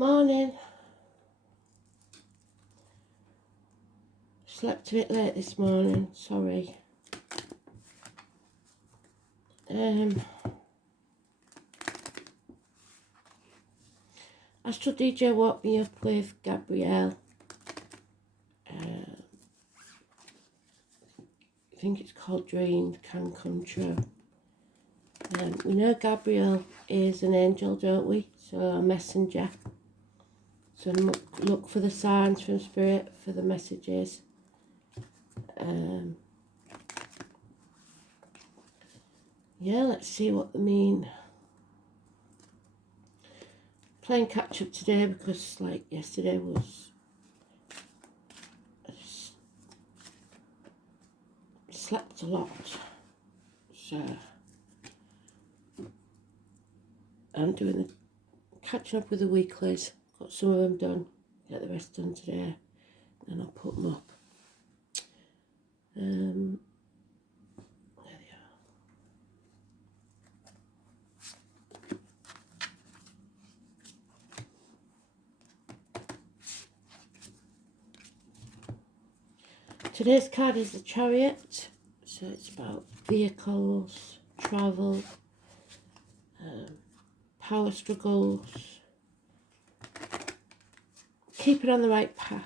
Morning. Slept a bit late this morning, sorry. Astro DJ woke me up with Gabrielle. I think it's called Dreams Can Come True. We know Gabrielle is an angel, don't we? So a messenger. So look for the signs from Spirit, for the messages. Yeah, let's see what they mean. Playing catch up today because like yesterday was, I just slept a lot. So I'm doing the catching up with the weeklies. Got some of them done, get the rest done today, and I'll put them up. There they are. Today's card is the Chariot, so it's about vehicles, travel, power struggles, keep it on the right path.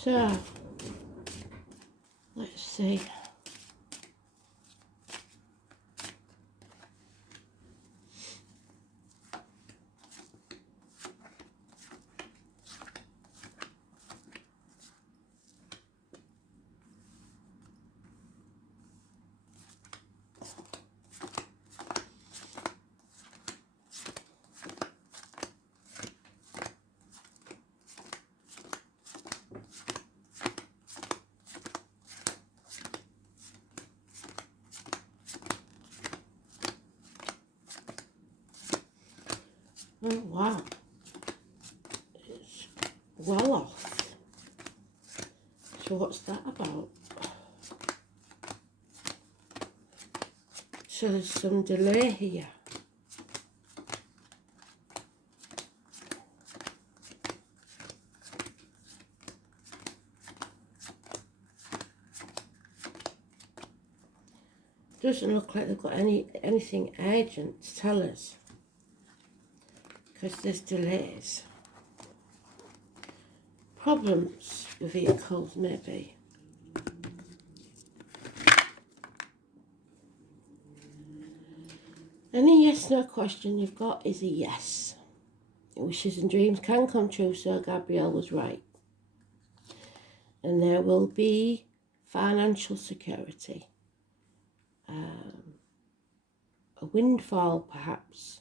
So, let's see. Oh wow, it's well off. So what's that about? So there's some delay here. Doesn't look like they've got anything urgent to tell us, because there's delays. Problems with vehicles, maybe. Any yes/no question you've got is a yes. Wishes and dreams can come true, so Gabrielle was right. And there will be financial security. A windfall, perhaps.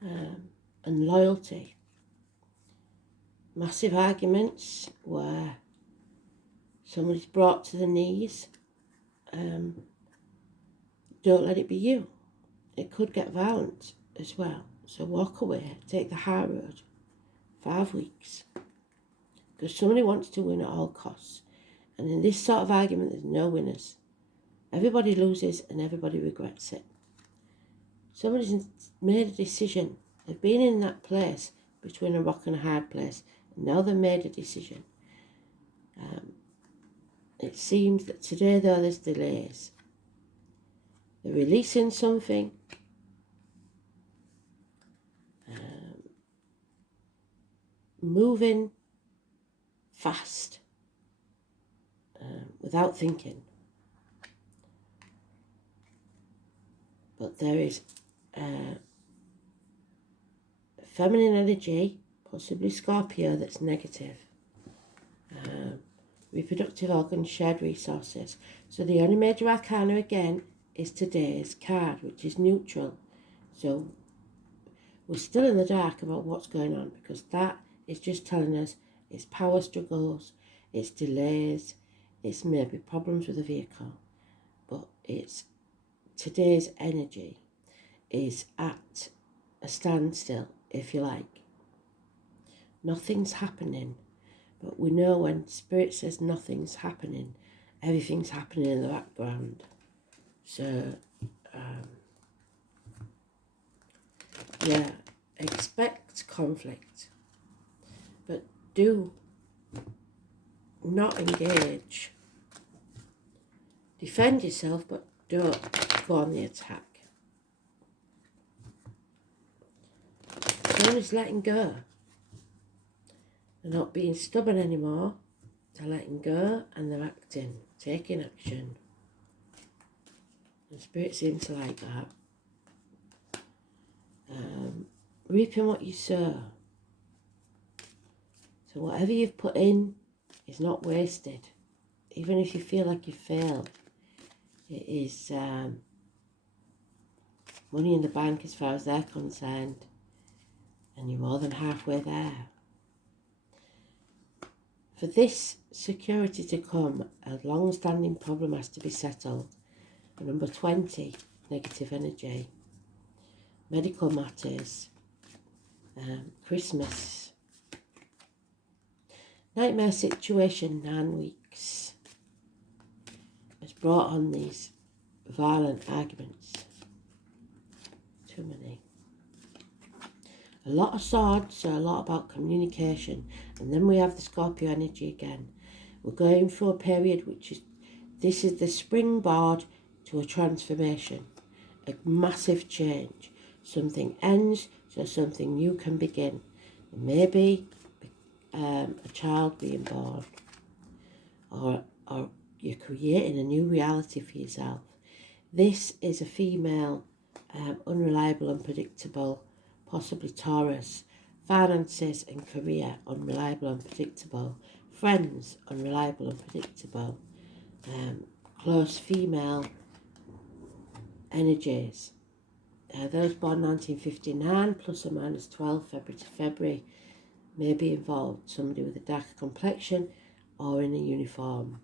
And loyalty. Massive arguments where somebody's brought to the knees. Don't let it be you. It could get violent as well. So walk away, take the high road. 5 weeks. Because somebody wants to win at all costs. And in this sort of argument, there's no winners. Everybody loses and everybody regrets it. Somebody's made a decision. They've been in that place between a rock and a hard place. And now they've made a decision. It seems that today, though, there's delays. They're releasing something. Moving fast. without thinking. But there is feminine energy, possibly Scorpio, that's negative. Reproductive organs, shared resources. So the only major arcana again is today's card, which is neutral. So we're still in the dark about what's going on, because that is just telling us it's power struggles, it's delays, it's maybe problems with the vehicle. But it's today's energy is at a standstill, if you like. Nothing's happening. But we know when Spirit says nothing's happening, everything's happening in the background. So, yeah, expect conflict. But do not engage. Defend yourself, but don't go on the attack. Someone is letting go. They're not being stubborn anymore. They're letting go and they're acting, taking action. And Spirit seems to like that. Reaping what you sow. So whatever you've put in is not wasted. Even if you feel like you failed, it is money in the bank as far as they're concerned. And you're more than halfway there. For this security to come, a long-standing problem has to be settled. Number 20, negative energy. Medical matters. Christmas. Nightmare situation, 9 weeks. Has brought on these violent arguments. Too many. A lot of swords, so a lot about communication. And then we have the Scorpio energy again. We're going through a period this is the springboard to a transformation. A massive change. Something ends, so something new can begin. Maybe a child being born. Or you're creating a new reality for yourself. This is a female, unreliable, unpredictable, possibly Taurus. Finances and career, unreliable, unpredictable. Friends, unreliable, unpredictable. Close female energies. Those born 1959, plus or minus 12, February to February, may be involved. Somebody with a darker complexion or in a uniform.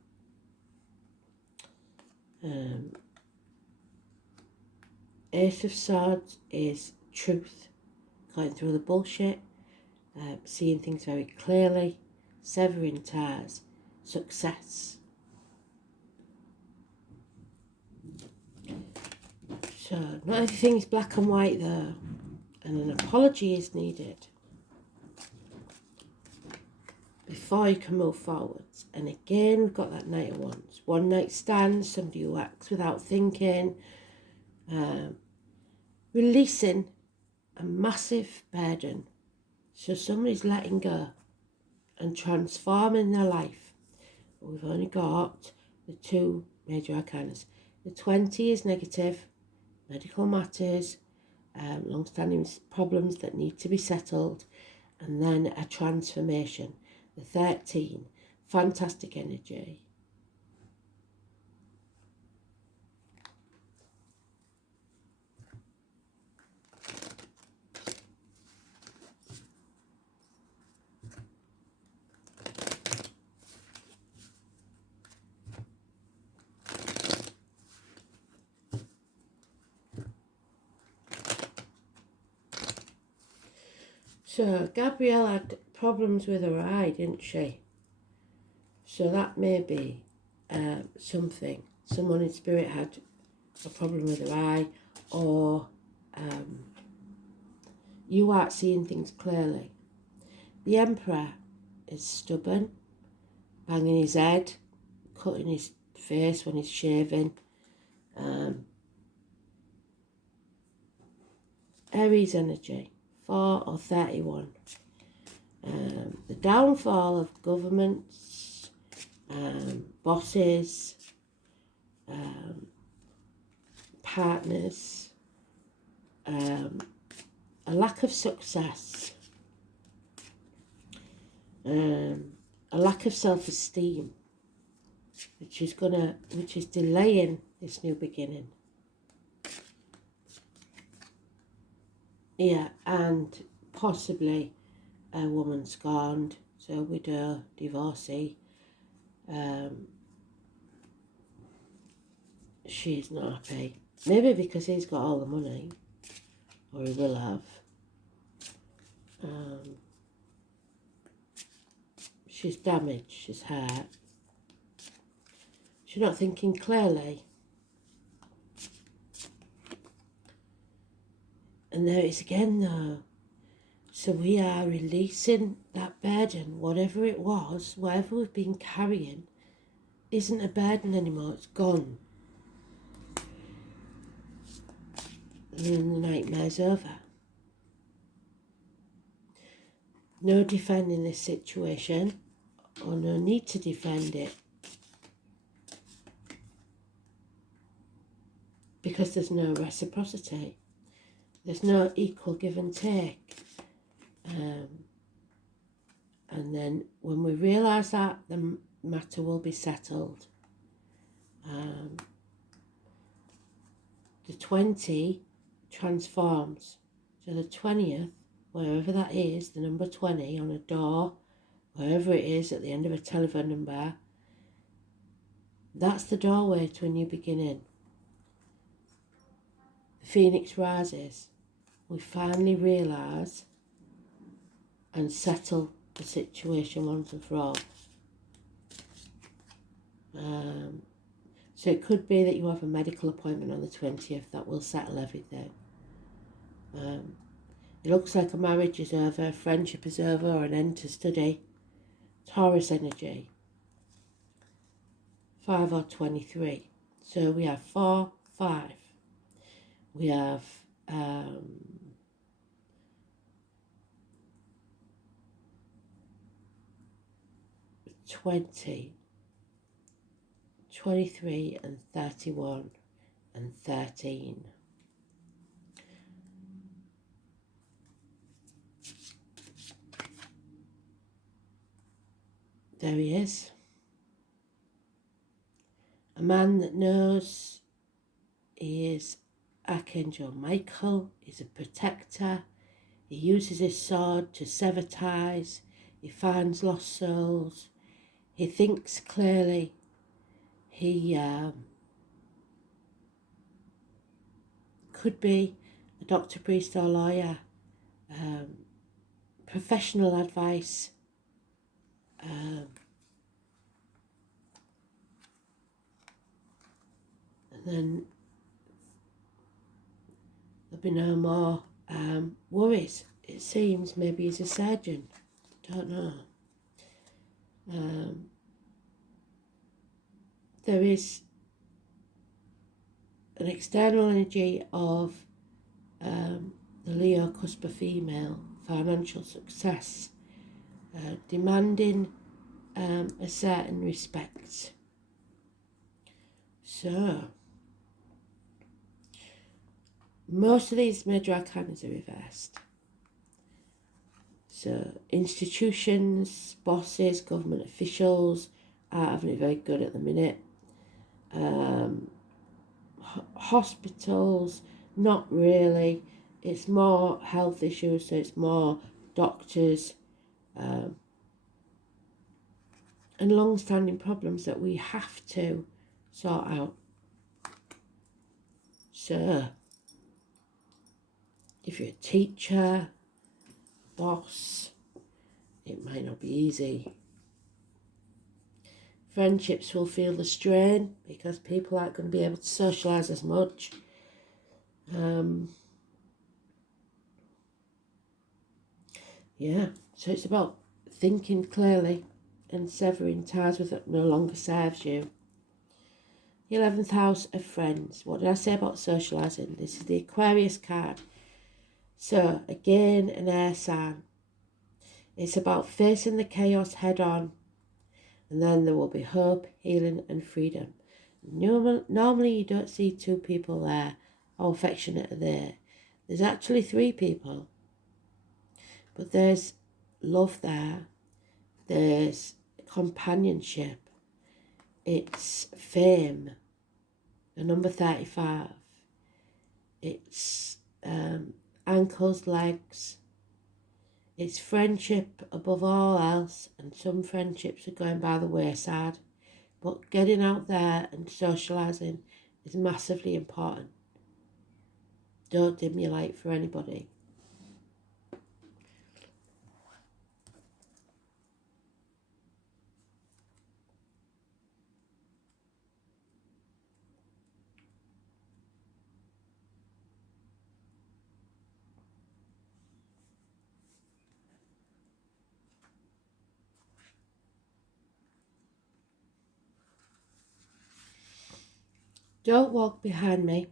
Ace of Swords is truth. Going through the bullshit, seeing things very clearly, severing ties, success. So, not everything is black and white though, and an apology is needed before you can move forwards. And again, we've got that Knight of Wands. One night stand, somebody who acts without thinking, releasing a massive burden. So somebody's letting go and transforming their life. But we've only got the 2 major arcanas. The 20 is negative, medical matters, long-standing problems that need to be settled, and then a transformation. The 13, fantastic energy. So Gabrielle had problems with her eye, didn't she? So that may be something. Someone in spirit had a problem with their eye, or you aren't seeing things clearly. The Emperor is stubborn, banging his head, cutting his face when he's shaving. Aries energy, 4 or 31. The downfall of governments, bosses, partners, a lack of success, a lack of self-esteem, which is delaying this new beginning. Yeah, and possibly a woman scorned, so widow, divorcee. She's not happy. Maybe because he's got all the money, or he will have. She's damaged, she's hurt. She's not thinking clearly. And there it is again though. So we are releasing that burden, whatever it was, whatever we've been carrying, isn't a burden anymore, it's gone. And then the nightmare's over. No defending this situation, or no need to defend it. Because there's no reciprocity. There's no equal give and take. And then when we realise that, the matter will be settled. The 20 transforms. So the 20th, wherever that is, the number 20 on a door, wherever it is at the end of a telephone number, that's the doorway to a new beginning. The phoenix rises. We finally realise and settle the situation once and for all. So it could be that you have a medical appointment on the 20th that will settle everything. It looks like a marriage is over, a friendship is over, or an end to study. Taurus energy. 5 or 23. So we have 4, 5. We have 20, 23 and 31 and 13. There he is. A man that knows he is Archangel Michael, he's a protector. He uses his sword to sever ties. He finds lost souls. He thinks clearly. He could be a doctor, priest or lawyer. Professional advice. And then there'll be no more worries. It seems maybe he's a surgeon. Don't know. There is an external energy of the Leo Cuspa female, financial success, demanding a certain respect. So, most of these major arcana are reversed. So, institutions, bosses, government officials aren't having it very good at the minute. Hospitals, not really. It's more health issues, so it's more doctors and long-standing problems that we have to sort out. So, if you're a teacher, boss, it might not be easy. Friendships will feel the strain because people aren't going to be able to socialise as much. Yeah, so it's about thinking clearly and severing ties with what no longer serves you. The 11th house of friends. What did I say about socialising? This is the Aquarius card. So, again, an air sign. It's about facing the chaos head on. And then there will be hope, healing and freedom. Normally you don't see two people there. How affectionate are they? There's actually three people. But there's love there. There's companionship. It's fame. The number 35. It's ankles, legs. It's friendship above all else, and some friendships are going by the wayside. But getting out there and socialising is massively important. Don't dim your light for anybody. Don't walk behind me.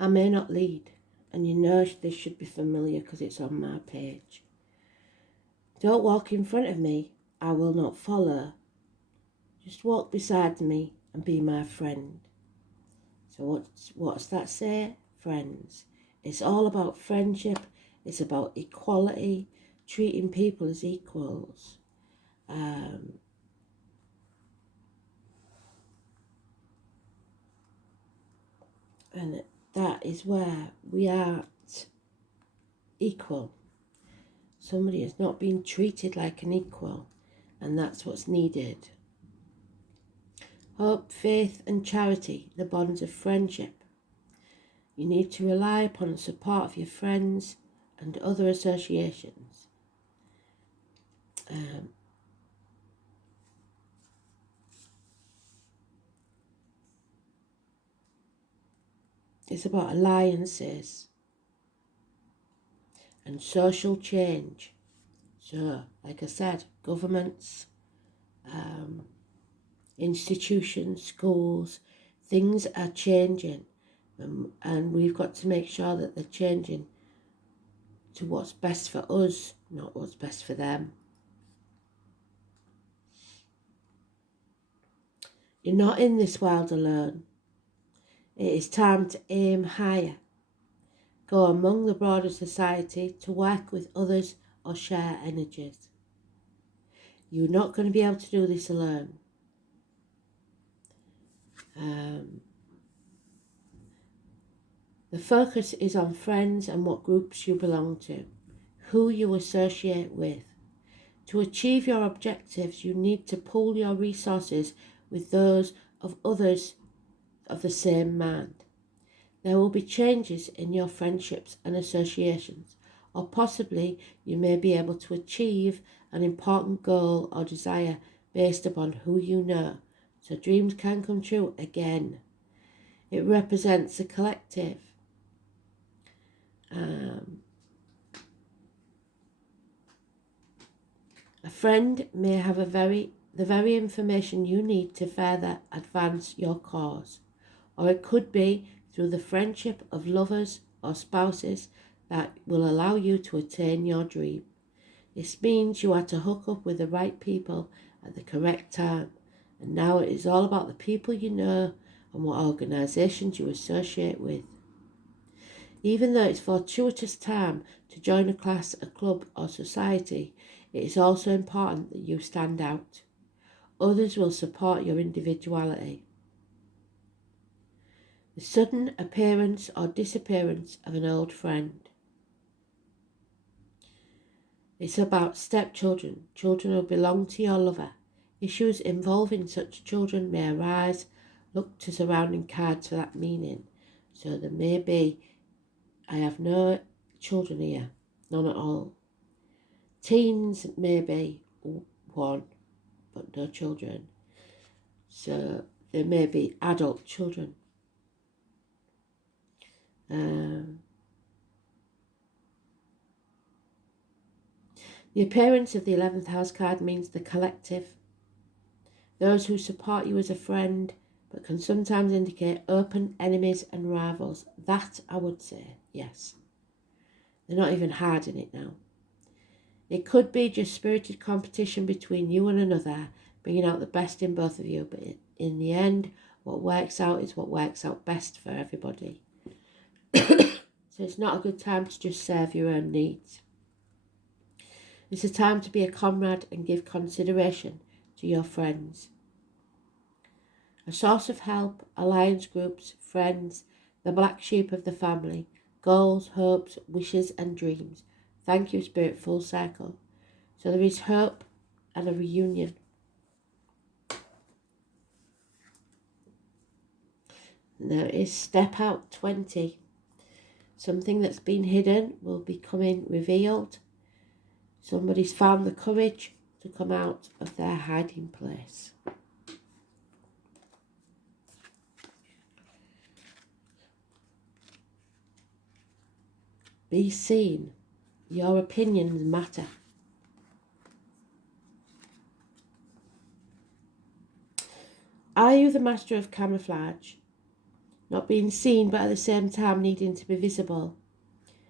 I may not lead, and you know this should be familiar because it's on my page. Don't walk in front of me. I will not follow. Just walk beside me and be my friend. So what's that say? Friends. It's all about friendship. It's about equality, treating people as equals. And that is where we are equal. Somebody is not being treated like an equal, and that's what's needed. Hope, faith and charity, the bonds of friendship. You need to rely upon the support of your friends and other associations. It's about alliances and social change. So, like I said, governments, institutions, schools, things are changing, and we've got to make sure that they're changing to what's best for us, not what's best for them. You're not in this world alone. It is time to aim higher. Go among the broader society to work with others or share energies. You're not going to be able to do this alone. The focus is on friends and what groups you belong to, who you associate with. To achieve your objectives, you need to pool your resources with those of others of the same mind. There will be changes in your friendships and associations, or possibly you may be able to achieve an important goal or desire based upon who you know, so dreams can come true again. It represents a collective. A friend may have the very information you need to further advance your cause, or it could be through the friendship of lovers or spouses that will allow you to attain your dream. This means you are to hook up with the right people at the correct time, and now it is all about the people you know and what organisations you associate with. Even though it's fortuitous time to join a class, a club or society, it is also important that you stand out. Others will support your individuality. The sudden appearance or disappearance of an old friend. It's about stepchildren, children who belong to your lover. Issues involving such children may arise. Look to surrounding cards for that meaning. So there may be, I have no children here, none at all. Teens may be one, but no children. So there may be adult children. The appearance of the 11th house card means the collective. Those who support you as a friend, but can sometimes indicate open enemies and rivals. That I would say, yes. They're not even hiding it now. It could be just spirited competition between you and another, bringing out the best in both of you. But in the end, what works out is what works out best for everybody. So it's not a good time to just serve your own needs. It's a time to be a comrade and give consideration to your friends. A source of help, alliance groups, friends, the black sheep of the family, goals, hopes, wishes and dreams. Thank you, Spirit, full circle. So there is hope and a reunion. And there is step out 20. Something that's been hidden will be coming revealed. Somebody's found the courage to come out of their hiding place. Be seen. Your opinions matter. Are you the master of camouflage? Not being seen but at the same time needing to be visible.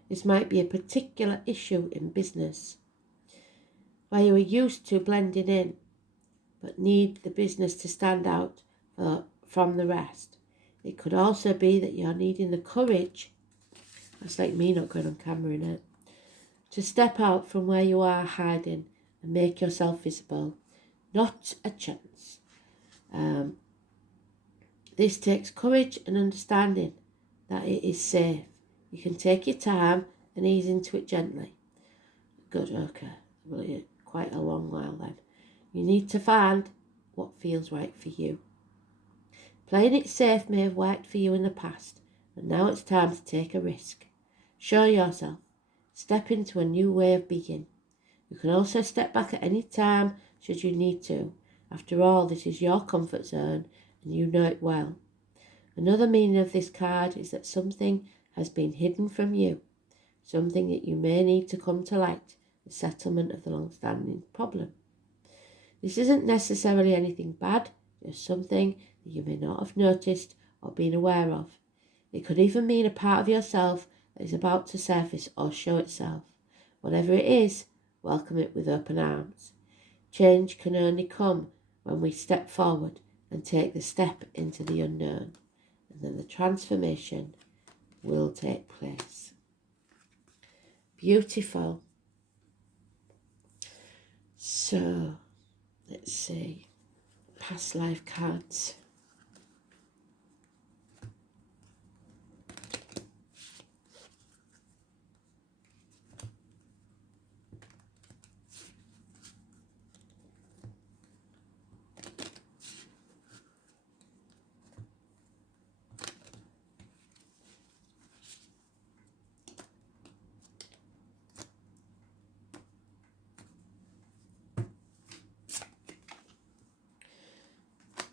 This might be a particular issue in business, where you are used to blending in but need the business to stand out from the rest. It could also be that you're needing the courage, that's like me not going on camera in it, to step out from where you are hiding and make yourself visible. Not a chance. This takes courage and understanding that it is safe. You can take your time and ease into it gently. Good, okay. Well, quite a long while then. You need to find what feels right for you. Playing it safe may have worked for you in the past, but now it's time to take a risk. Show yourself. Step into a new way of being. You can also step back at any time should you need to. After all, this is your comfort zone and you know it well. Another meaning of this card is that something has been hidden from you, something that you may need to come to light, the settlement of the long-standing problem. This isn't necessarily anything bad, just something that you may not have noticed or been aware of. It could even mean a part of yourself that is about to surface or show itself. Whatever it is, welcome it with open arms. Change can only come when we step forward and take the step into the unknown, and then the transformation will take place. Beautiful. So, let's see. Past life cards.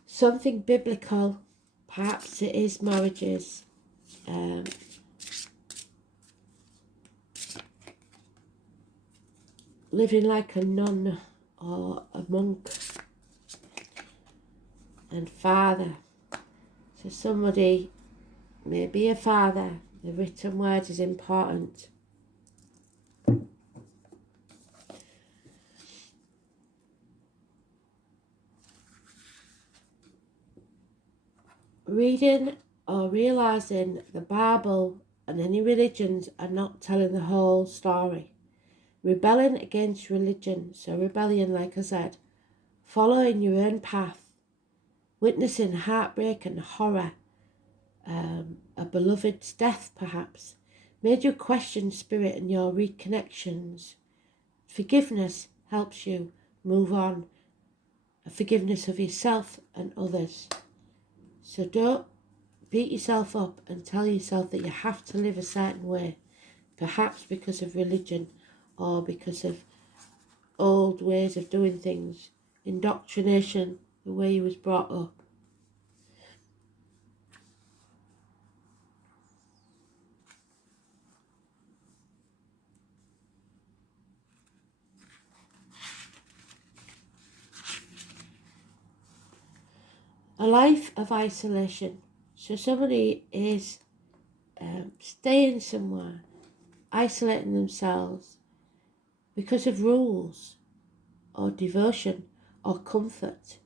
Something biblical, perhaps it is marriages. Living like a nun or a monk. And father. So somebody may be a father. The written word is important. Reading or realising the Bible and any religions are not telling the whole story. Rebelling against religion, so rebellion, like I said, following your own path, witnessing heartbreak and horror, a beloved's death perhaps, made you question spirit and your reconnections. Forgiveness helps you move on, a forgiveness of yourself and others. So don't beat yourself up and tell yourself that you have to live a certain way, perhaps because of religion or because of old ways of doing things, indoctrination, the way you was brought up. A life of isolation. So somebody is staying somewhere, isolating themselves because of rules or devotion or comfort.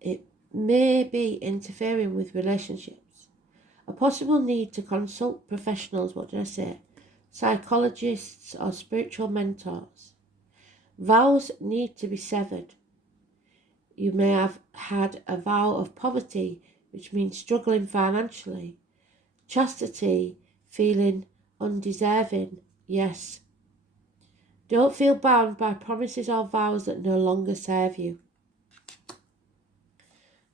It may be interfering with relationships. A possible need to consult professionals, psychologists or spiritual mentors. Vows need to be severed. You may have had a vow of poverty, which means struggling financially. Chastity, feeling undeserving, yes. Don't feel bound by promises or vows that no longer serve you.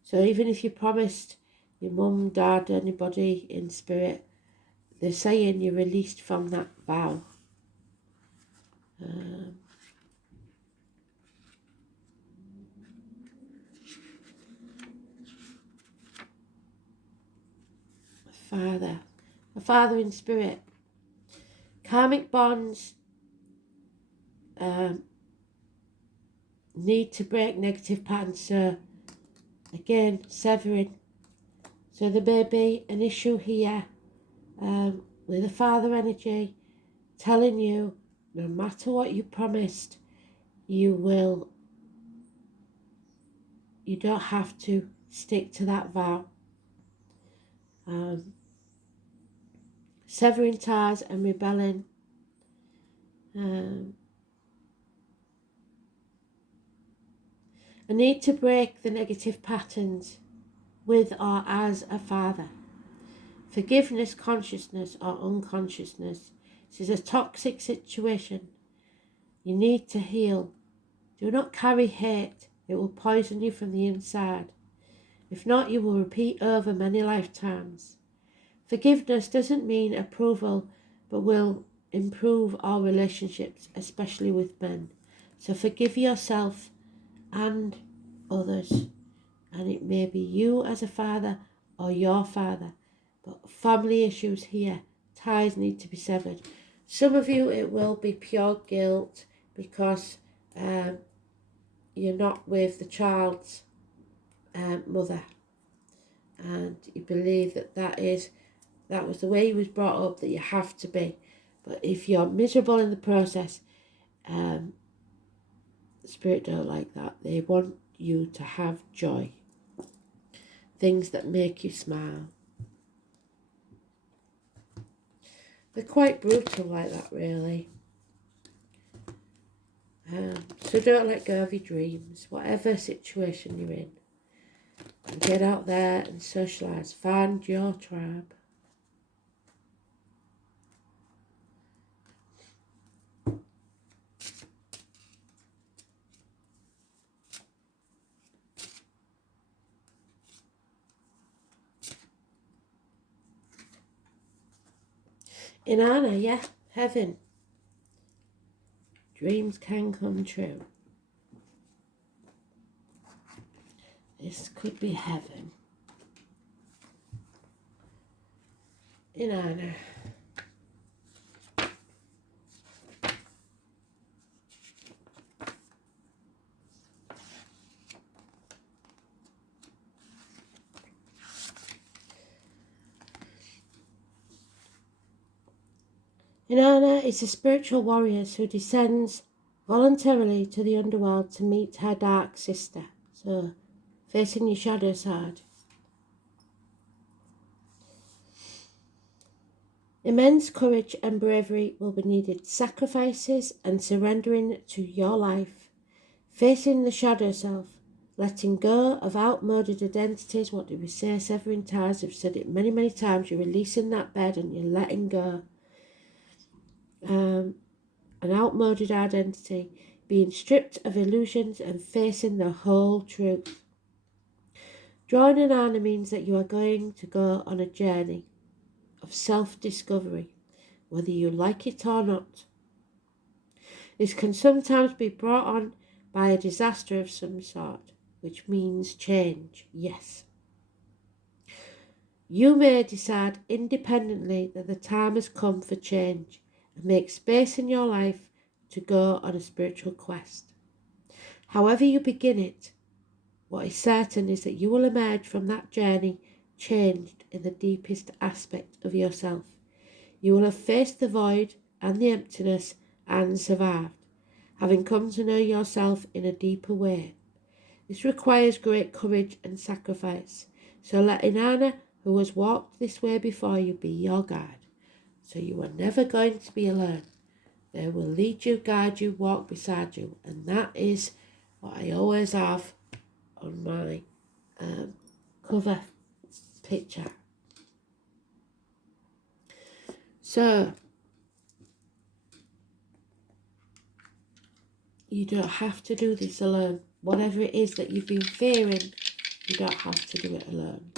So even if you promised your mum, dad, anybody in spirit, they're saying you're released from that vow. A father in spirit. Karmic bonds need to break negative patterns. So again, severing. So there may be an issue here with a father energy telling you no matter what you promised, you don't have to stick to that vow. Severing ties and rebelling. A need to break the negative patterns with or as a father. Forgiveness, consciousness or unconsciousness. This is a toxic situation. You need to heal. Do not carry hate. It will poison you from the inside. If not, you will repeat over many lifetimes. Forgiveness doesn't mean approval, but will improve our relationships, especially with men. So forgive yourself and others. And it may be you as a father or your father. But family issues here, ties need to be severed. Some of you, it will be pure guilt because you're not with the child's mother. And you believe that was the way he was brought up, that you have to be. But if you're miserable in the process, Spirit don't like that. They want you to have joy. Things that make you smile. They're quite brutal like that, really. So don't let go of your dreams, whatever situation you're in. And get out there and socialise. Find your tribe. In Anna, yeah, heaven. Dreams can come true. This could be heaven. In Anna. Inanna is a spiritual warrior who descends voluntarily to the underworld to meet her dark sister. So, facing your shadow side. Immense courage and bravery will be needed. Sacrifices and surrendering to your life. Facing the shadow self. Letting go of outmoded identities. What did we say? Severing ties. We've said it many, many times. You're releasing that bed and you're letting go. An outmoded identity, being stripped of illusions and facing the whole truth. Drawing an Anna means that you are going to go on a journey of self-discovery, whether you like it or not. This can sometimes be brought on by a disaster of some sort, which means change, yes. You may decide independently that the time has come for change and make space in your life to go on a spiritual quest. However you begin it, what is certain is that you will emerge from that journey changed in the deepest aspect of yourself. You will have faced the void and the emptiness and survived, having come to know yourself in a deeper way. This requires great courage and sacrifice. So let Inanna, who has walked this way before you, be your guide. So you are never going to be alone. They will lead you, guide you, walk beside you. And that is what I always have on my cover picture. So you don't have to do this alone. Whatever it is that you've been fearing, you don't have to do it alone.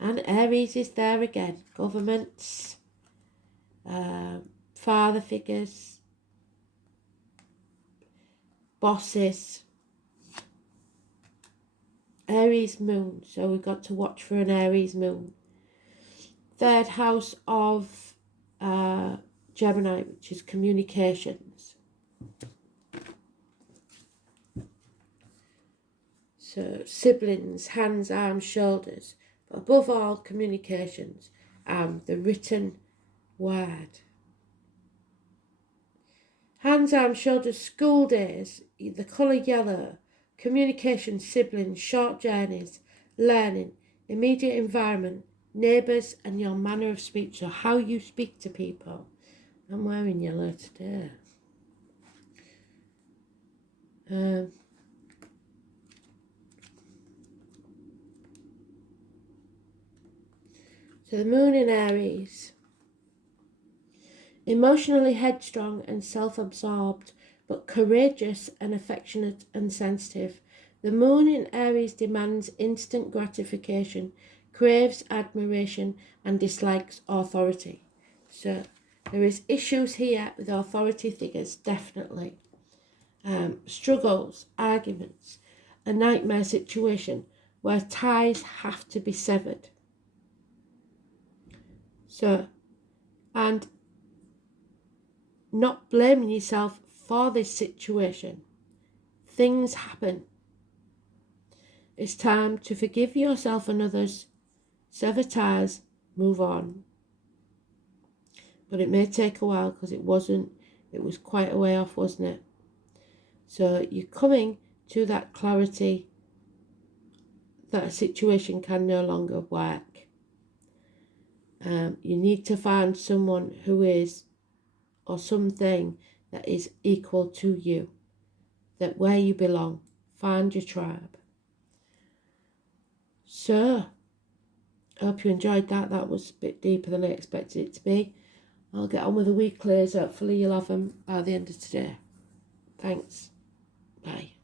And Aries is there again. Governments, father figures, bosses. Aries moon. So we've got to watch for an Aries moon. Third house of Gemini, which is communications. So siblings, hands, arms, shoulders. But above all, communications. The written word. Hands, arms, shoulders, school days, the colour yellow, communication, siblings, short journeys, learning, immediate environment, neighbours and your manner of speech, so how you speak to people. I'm wearing yellow today. So the moon in Aries. Emotionally headstrong and self-absorbed, but courageous and affectionate and sensitive. The moon in Aries demands instant gratification, craves admiration and dislikes authority. So there is issues here with authority figures, definitely. Struggles, arguments, a nightmare situation where ties have to be severed. So, and not blaming yourself for this situation. Things happen. It's time to forgive yourself and others, sever ties, move on. But it may take a while because it was quite a way off, wasn't it? So you're coming to that clarity that a situation can no longer work. You need to find someone who is, or something that is equal to you, that where you belong. Find your tribe. So, I hope you enjoyed that. That was a bit deeper than I expected it to be. I'll get on with the weeklies. Hopefully you'll have them by the end of today. Thanks. Bye.